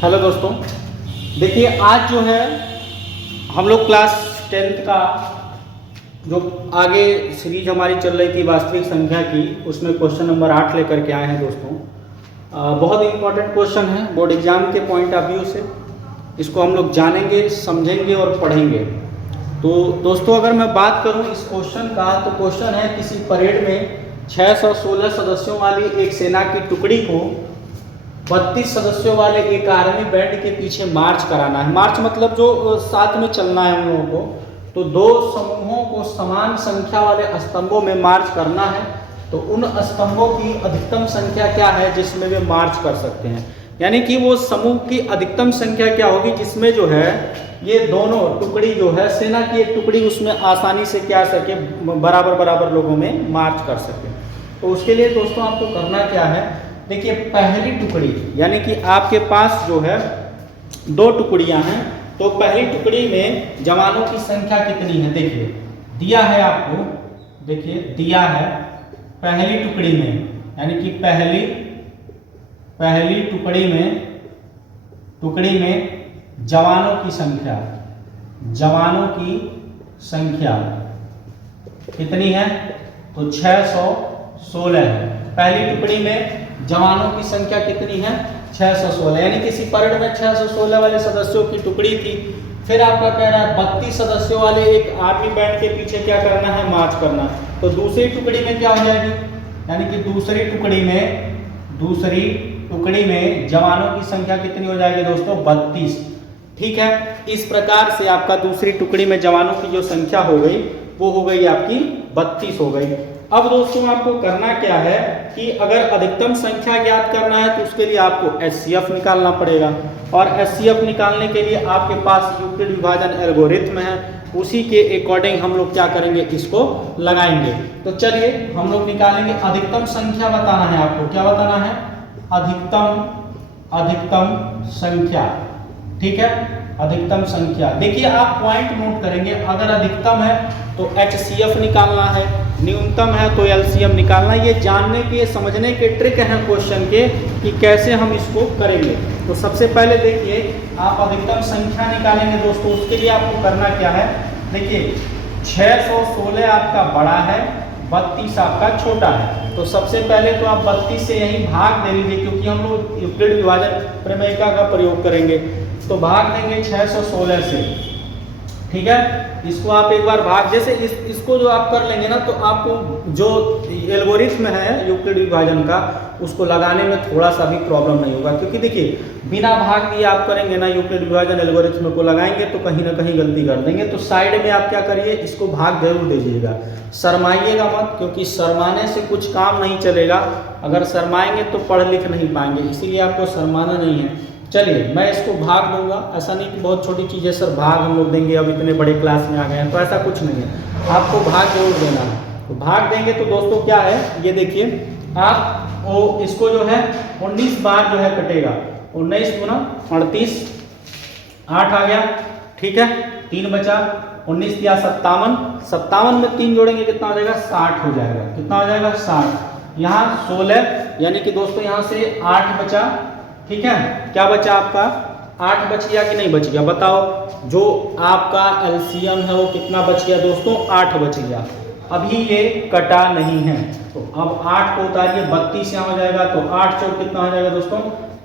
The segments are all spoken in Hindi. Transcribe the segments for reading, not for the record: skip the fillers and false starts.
हेलो दोस्तों, देखिए आज जो है हम लोग क्लास 10th का जो आगे सीरीज हमारी चल रही थी वास्तविक संख्या की, उसमें क्वेश्चन नंबर 8 लेकर के आए हैं दोस्तों। बहुत इंपॉर्टेंट क्वेश्चन है बोर्ड एग्जाम के पॉइंट ऑफ व्यू से। इसको हम लोग जानेंगे, समझेंगे और पढ़ेंगे। तो दोस्तों अगर मैं बात करूं इस क्वेश्चन का, तो क्वेश्चन है किसी परेड में 616 सदस्यों वाली एक सेना की टुकड़ी को 32 सदस्यों वाले एक आर्मी बैंड के पीछे मार्च कराना है। मार्च मतलब जो साथ में चलना है हम लोगों को। तो दो समूहों को समान संख्या वाले स्तंभों में मार्च करना है। तो उन स्तंभों की अधिकतम संख्या क्या है जिसमें वे मार्च कर सकते हैं, यानी कि वो समूह की अधिकतम संख्या क्या होगी जिसमें जो है ये दोनों टुकड़ी जो है सेना की एक टुकड़ी उसमें आसानी से क्या सके, बराबर बराबर लोगों में मार्च कर सके। तो उसके लिए दोस्तों आपको करना क्या है, देखिए पहली टुकड़ी यानी कि आपके पास जो है दो टुकड़ियां हैं। तो पहली टुकड़ी में जवानों की संख्या कितनी है, देखिए दिया है आपको, देखिए दिया है पहली टुकड़ी में, यानी कि पहली टुकड़ी में जवानों की संख्या कितनी है, तो 616 है। पहली टुकड़ी में जवानों की संख्या कितनी है, 616, यानी किसी परेड में 616 वाले सदस्यों की टुकड़ी थी। फिर आपका कह रहा है 32 सदस्यों वाले एक आर्मी बैंड के पीछे क्या करना है, मार्च करना। तो दूसरी टुकड़ी में क्या हो जाएगी, यानी कि दूसरी टुकड़ी में जवानों की संख्या कितनी हो जाएगी दोस्तों, 32। ठीक है, इस प्रकार से आपका दूसरी टुकड़ी में जवानों की जो संख्या हो गई वो हो गई आपकी 32 हो गई। अब दोस्तों आपको करना क्या है कि अगर अधिकतम संख्या ज्ञात करना है तो उसके लिए आपको एचसीएफ निकालना पड़ेगा। और एचसीएफ निकालने के लिए आपके पास यूक्लिड विभाजन एल्गोरिथम है, उसी के अकॉर्डिंग हम लोग क्या करेंगे, इसको लगाएंगे। तो चलिए हम लोग निकालेंगे। अधिकतम संख्या बताना है आपको, क्या बताना है, अधिकतम संख्या। ठीक है, अधिकतम संख्या। देखिए आप पॉइंट नोट करेंगे, अगर अधिकतम है तो एचसीएफ निकालना है, न्यूनतम है तो एलसीएम निकालना है। ये जानने के, समझने के ट्रिक हैं क्वेश्चन के कि कैसे हम इसको करेंगे। तो सबसे पहले देखिए आप अधिकतम संख्या निकालेंगे दोस्तों। उसके लिए आपको करना क्या है, देखिए 616 आपका बड़ा है, 32 आपका छोटा है। तो सबसे पहले तो आप 32 से यही भाग दे लीजिए, क्योंकि हम लोग यूक्लिड विभाजन प्रमेयिका का प्रयोग करेंगे। तो भाग देंगे 616 से। ठीक है, इसको आप एक बार भाग, जैसे इसको जो आप कर लेंगे ना, तो आपको जो एल्गोरिथम है यूक्लिड विभाजन का उसको लगाने में थोड़ा सा भी प्रॉब्लम नहीं होगा। क्योंकि देखिए बिना भाग दिए आप करेंगे ना यूक्लिड विभाजन एल्गोरिथम को लगाएंगे तो कहीं ना कहीं गलती कर देंगे। तो साइड में आप क्या करिए, इसको भाग जरूर दीजिएगा, शर्माइएगा मत, क्योंकि शर्माने से कुछ काम नहीं चलेगा। अगर शर्माएंगे तो पढ़ लिख नहीं पाएंगे, इसीलिए आपको शर्माना नहीं है। चलिए मैं इसको भाग दूंगा। ऐसा नहीं कि बहुत छोटी चीज़ है सर भाग हम लोग देंगे, अब इतने बड़े क्लास में आ गए हैं, तो ऐसा कुछ नहीं है, आपको भाग जरूर देना है। तो भाग देंगे तो दोस्तों क्या है, ये देखिए आप इसको जो है 19 बार जो है कटेगा। 19 गुना 38, 8 आ गया। ठीक है, 3 बचा, 19 या 57, 57 में 3 जोड़ेंगे कितना हो जाएगा, 60 हो जाएगा। कितना हो जाएगा, 60। यहाँ 16, यानी कि दोस्तों यहाँ से 8 बचा। ठीक है, क्या बचा आपका, 8 बच गया कि नहीं बच गया, बताओ। जो आपका एलसीएम है वो कितना बच गया दोस्तों, 8 बच गया। अभी ये कटा नहीं है, तो अब 8 को उतारिए, 32 यहाँ हो जाएगा। तो 8 चौक कितना हो जाएगा दोस्तों,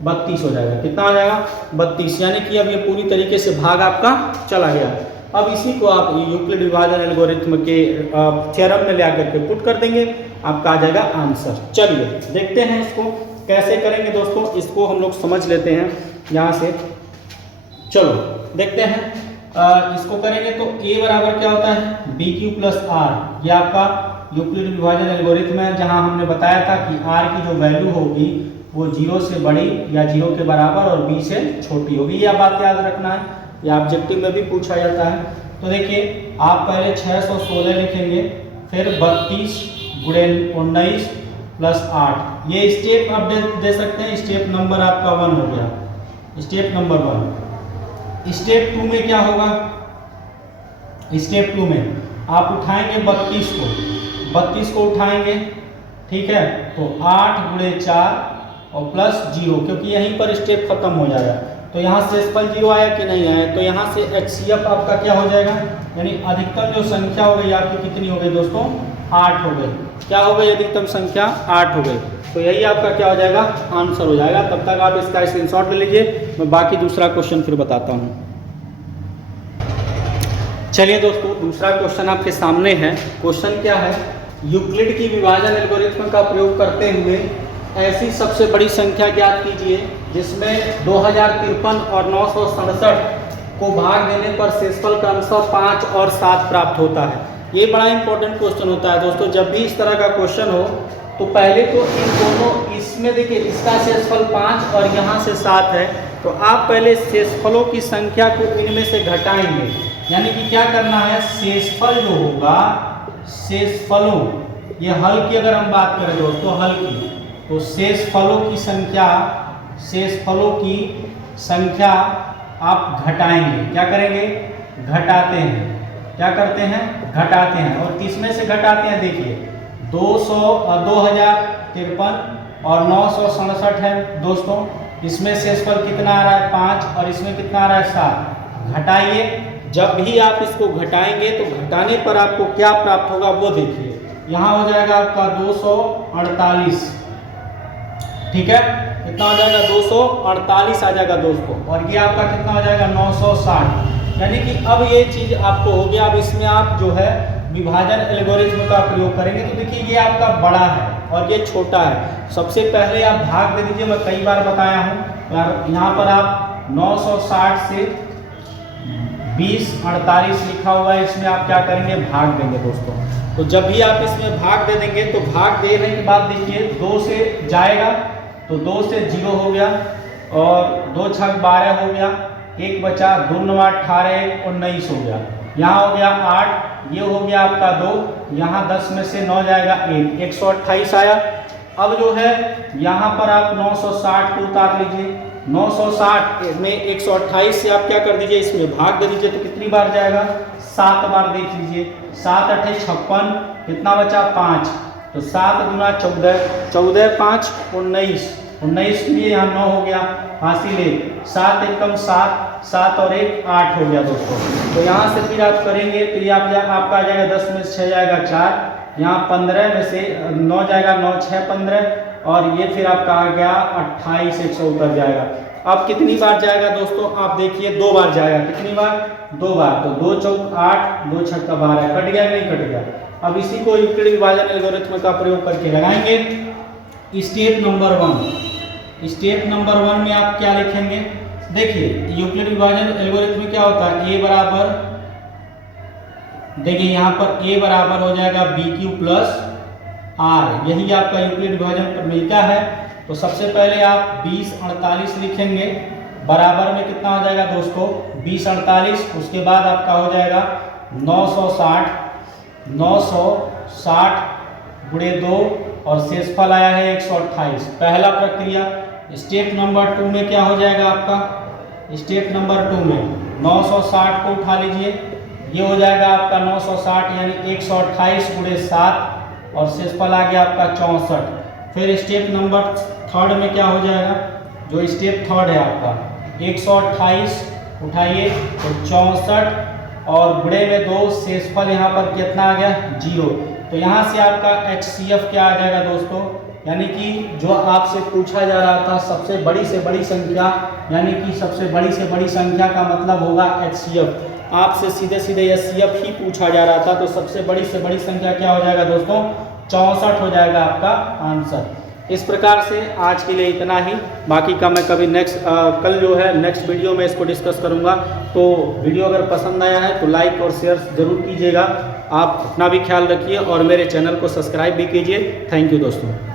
32 हो जाएगा। कितना हो जाएगा, 32, यानी कि अब ये पूरी तरीके से भाग आपका चला गया। अब इसी को आप यूक्लिड विभाजन एल्गोरिथम के थ्योरम में ले आकर के पुट कर देंगे, आपका आ जाएगा आंसर। चलिए देखते हैं इसको कैसे करेंगे दोस्तों, इसको हम लोग समझ लेते हैं यहाँ से। चलो देखते हैं इसको करेंगे। तो a बराबर क्या होता है, BQ प्लस R। ये आपका यूक्लिड विभाजन एल्गोरिथम है, जहाँ हमने बताया था कि R की जो वैल्यू होगी वो 0 से बड़ी या 0 के बराबर और B से छोटी होगी। यह बात याद रखना है, ये ऑब्जेक्टिव में भी पूछा जाता है। तो देखिए आप पहले 616 लिखेंगे, फिर 32 गुणे 19 प्लस 8। ये स्टेप आप दे सकते हैं। स्टेप नंबर आपका 1 हो गया, स्टेप नंबर 1। स्टेप 2 में क्या होगा, स्टेप 2 में आप उठाएंगे 32 को उठाएंगे। ठीक है, तो 8 गुणे 4 और प्लस 0, क्योंकि यहीं पर स्टेप खत्म हो जाएगा। तो यहाँ शेषफल 0 आया कि नहीं आया, तो यहाँ से HCF आपका क्या हो जाएगा, यानी अधिकतम जो संख्या हो गई आपकी कितनी हो गई दोस्तों, 8 हो गई। क्या हो गई, अधिकतम संख्या 8 हो गई। तो यही आपका क्या हो जाएगा, आंसर हो जाएगा। तब तक आप इसका स्क्रीनशॉट ले लीजिए, मैं बाकी दूसरा क्वेश्चन फिर बताता हूँ। चलिए दोस्तों, दूसरा क्वेश्चन आपके सामने है। क्वेश्चन क्या है, यूक्लिड की विभाजन एल्गोरिथ्म का प्रयोग करते हुए ऐसी सबसे बड़ी संख्या ज्ञात कीजिए जिसमें 2053 और 967 को भाग देने पर शेषफल क्रमशः 5 और 7 प्राप्त होता है। ये बड़ा इंपॉर्टेंट क्वेश्चन होता है दोस्तों। जब भी इस तरह का क्वेश्चन हो तो पहले तो इन दोनों, इसमें देखिए इसका शेषफल 5 और यहाँ से 7 है, तो आप पहले शेषफलों की संख्या को इनमें से घटाएंगे। यानी कि क्या करना है, शेषफल जो होगा, शेषफलों, ये हल की अगर हम बात करें दोस्तों, हल की, तो शेषफलों की संख्या आप घटाएंगे। क्या करेंगे, घटाते हैं। क्या करते हैं, घटाते हैं। और किसमें से घटाते हैं, देखिए 2053 और 967 है दोस्तों, इसमें शेषफल कितना आ रहा है, 5, और इसमें कितना आ रहा है, 7। घटाइए। जब भी आप इसको घटाएंगे तो घटाने पर आपको क्या प्राप्त होगा वो देखिए। यहाँ हो जाएगा आपका 248, ठीक है, कितना हो जाएगा, 248 आ जाएगा दोस्तों। और ये आपका कितना हो जाएगा, 960। यानी कि अब ये चीज आपको हो गया। अब इसमें आप जो है विभाजन एल्गोरिथ्म का प्रयोग करेंगे। तो देखिए ये आपका बड़ा है और ये छोटा है। सबसे पहले आप भाग दे दीजिए, मैं कई बार बताया हूँ। यहाँ पर आप 960 से 2048 लिखा हुआ है, इसमें आप क्या करेंगे, भाग देंगे दोस्तों। तो जब भी आप इसमें भाग दे देंगे तो भाग देने के बाद देखिए 2 से जाएगा, तो 2 से 0 हो गया, और 2 छक 12 हो गया, 1 बचा, 2 9 18, 19 हो गया। यहाँ हो गया 8, ये हो गया आपका 2, यहाँ 10 में से 9 जाएगा 1, 128 आया। अब जो है यहाँ पर आप 960 को उतार लीजिए। 960 में 128 से आप क्या कर दीजिए, इसमें भाग दे दीजिए, तो कितनी बार जाएगा, 7 बार। देख लीजिए 7 8 56, कितना बचा, 5, तो 7 दूना 14, 14 5 19, 19 के लिए यहाँ 9 हो गया, हासिल 1, 7 एकम 7, 7 और 1 8 हो गया दोस्तों। तो यहाँ से फिर आप करेंगे तो ये आपका आ जाएगा 10 में से 6 जाएगा 4, यहाँ 15 में से 9 जाएगा, 9 6 15, और ये फिर आपका आ गया 28, 100 उतर जाएगा। अब कितनी बार जाएगा दोस्तों, आप देखिए 2 बार जाएगा। कितनी बार, 2 बार। तो 2 चौक 8, 2 छक्का 12, कट गया नहीं, कट गया। अब इसी को यूक्लिड विभाजन एल्गोरिथ्म का प्रयोग करके लगाएंगे। स्टेप नंबर 1, स्टेप नंबर 1 में आप क्या लिखेंगे, देखिए यूक्लिड विभाजन एल्गोरिथ्म में क्या होता है, a बराबर, देखिए यहाँ पर a बराबर हो जाएगा BQ प्लस R, यही आपका यूक्लिड विभाजन प्रमेयिका है। तो सबसे पहले आप 20 48 लिखेंगे, बराबर में कितना हो जाएगा दोस्तों, 20 48, उसके बाद आपका हो जाएगा 960 गुणे 2, और शेषफल आया है 128। पहला प्रक्रिया। स्टेप नंबर 2 में क्या हो जाएगा आपका, स्टेप नंबर 2 में 960 को उठा लीजिए, ये हो जाएगा आपका 960 यानी 128 गुणे 7, और शेषफल आ गया आपका 64। फिर स्टेप नंबर 3 में क्या हो जाएगा, जो स्टेप 3 है आपका 128 उठाइए तो 64, और गुणे में 2, शेषफल यहाँ पर कितना आ गया, 0। तो यहाँ से आपका HCF क्या आ जाएगा दोस्तों, यानी कि जो आपसे पूछा जा रहा था सबसे बड़ी से बड़ी संख्या, यानी कि सबसे बड़ी से बड़ी संख्या का मतलब होगा HCF। आपसे सीधे सीधे HCF ही पूछा जा रहा था, तो सबसे बड़ी से बड़ी संख्या क्या हो जाएगा दोस्तों, 64 हो जाएगा आपका आंसर। इस प्रकार से आज के लिए इतना ही, बाकी का मैं कभी कल जो है नेक्स्ट वीडियो में इसको डिस्कस करूंगा। तो वीडियो अगर पसंद आया है तो लाइक और शेयर जरूर कीजिएगा। आप अपना भी ख्याल रखिए और मेरे चैनल को सब्सक्राइब भी कीजिए। थैंक यू दोस्तों।